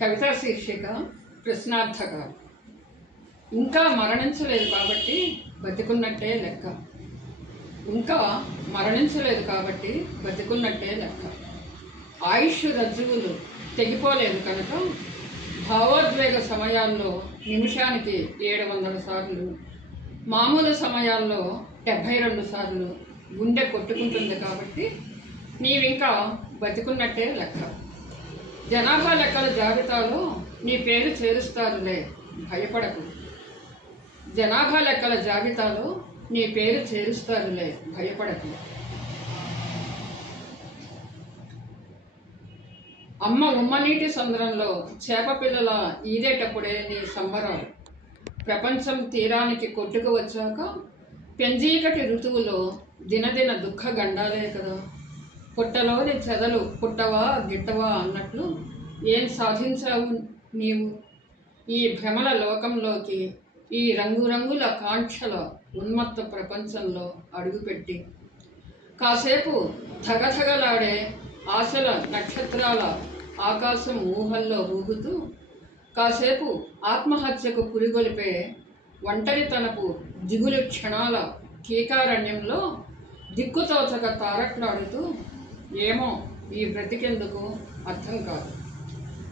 కవితా శీర్షిక ప్రశ్నార్థకాలు. ఇంకా మరణించలేదు కాబట్టి బతికున్నట్టే లెక్క. ఇంకా మరణించలేదు కాబట్టి బతికున్నట్టే లెక్క. ఆయుష్ రజ్జువులు తెగిపోలేదు కనుక భావోద్వేగ సమయాల్లో నిమిషానికి 700 సార్లు, మామూలు సమయాల్లో 72 సార్లు గుండె కొట్టుకుంటుంది కాబట్టి నీవింకా బతికున్నట్టే లెక్క. జనాభా లెక్కల జాబితాలో నీ పేరు చేరుస్తారులే, భయపడకు. జనాభా లెక్కల జాబితాలో నీ పేరు చేరుస్తారులే, భయపడకు. అమ్మ ఉమ్మనీటి సంద్రంలో చేప పిల్లల ఈదేటప్పుడే నీ సంబరాలు. ప్రపంచం తీరానికి కొట్టుకు వచ్చాక పెంజీకటి ఋతువులో దినదిన దుఃఖ గండాలే కదా. పుట్టలోని చెదలు పుట్టవా గిట్టవా అన్నట్లు ఏం సాధించావు నీవు? ఈ భ్రమల లోకంలోకి, ఈ రంగురంగుల కాంక్షల ఉన్మత్త ప్రపంచంలో అడుగుపెట్టి కాసేపు ధగధగలాడే ఆశల నక్షత్రాల ఆకాశం ఊహల్లో ఊగుతూ, కాసేపు ఆత్మహత్యకు పురిగొలిపే ఒంటరితనపు దిగులు క్షణాల కీకారణ్యంలో దిక్కుతోచక తారట్లాడుతూ, ఏమో ఈ బ్రతికెందుకు అర్థం కాదు.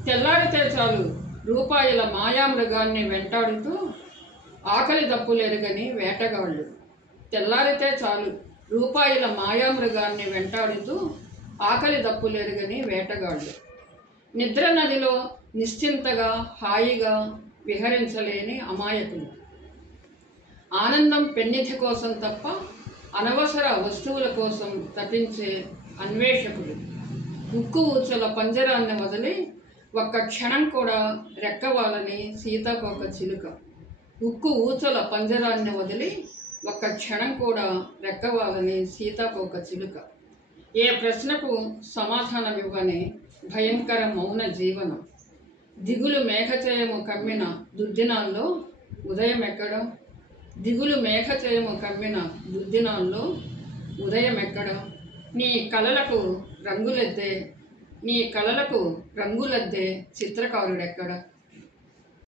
తెల్లారితే చాలు రూపాయల మాయామృగాన్ని వెంటాడుతూ ఆకలి దప్పులెరుగని వేటగాళ్ళు. తెల్లారితే చాలు రూపాయల మాయామృగాన్ని వెంటాడుతూ ఆకలి దప్పులెరుగని వేటగాళ్ళు. నిద్ర నదిలో నిశ్చింతగా హాయిగా విహరించలేని అమాయకులు. ఆనందం పెన్నిధి కోసం తప్ప అనవసర వస్తువుల కోసం తపించే అన్వేషకులు. ఉక్కు ఊచల పంజరాన్ని వదిలి ఒక్క క్షణం కూడా రెక్కవాలని సీతాకోక చిలుక. ఉక్కు ఊచల పంజరాన్ని వదిలి ఒక్క క్షణం కూడా రెక్కవాలని సీతాకోక చిలుక. ఏ ప్రశ్నకు సమాధానమివ్వని భయంకర మౌన జీవనం. దిగులు మేఘచయము కమ్మిన దుర్దినాల్లో ఉదయం ఎక్కడ? దిగులు మేఘచయము కమ్మిన దుర్దినాల్లో ఉదయం ఎక్కడ? నీ కలలకు రంగులద్దే చిత్రకారుడెక్కడ?